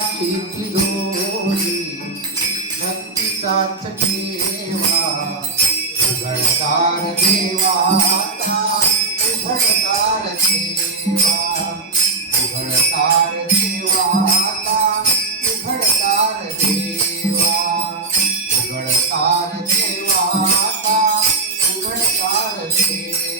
ती आता उघडकार देवा उघडकार देवा आता उघडकार देवा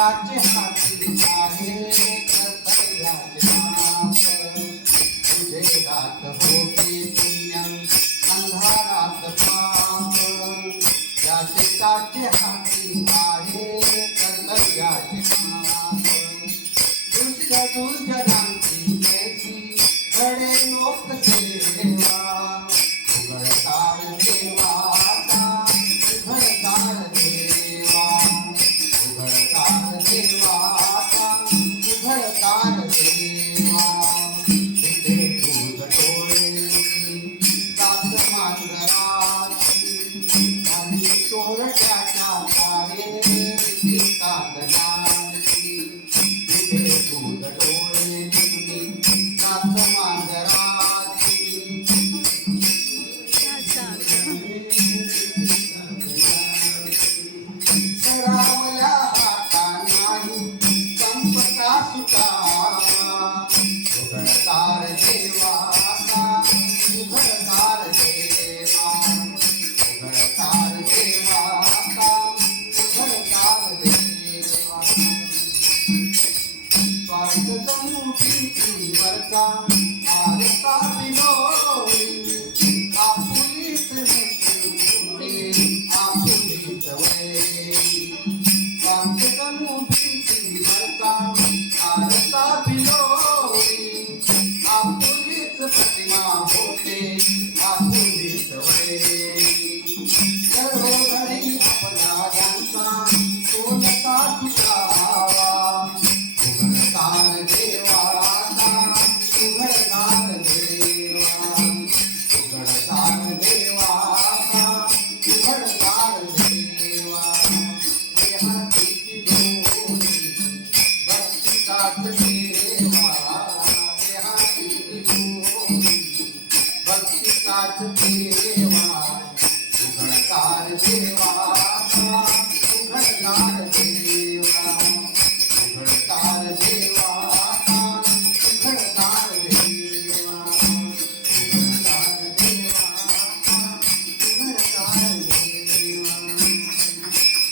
ज्याचे त्याचे हाती आहे कर्तव्याचे माप उजेडात होते पुण्य पाप ज्याचे त्याचे हाती आहे कर्तव्याचे माप दुष्ट तारे ती Bye. देवा देहाची दोरी भक्तीचाच देवा उघडकार देवा उघडकार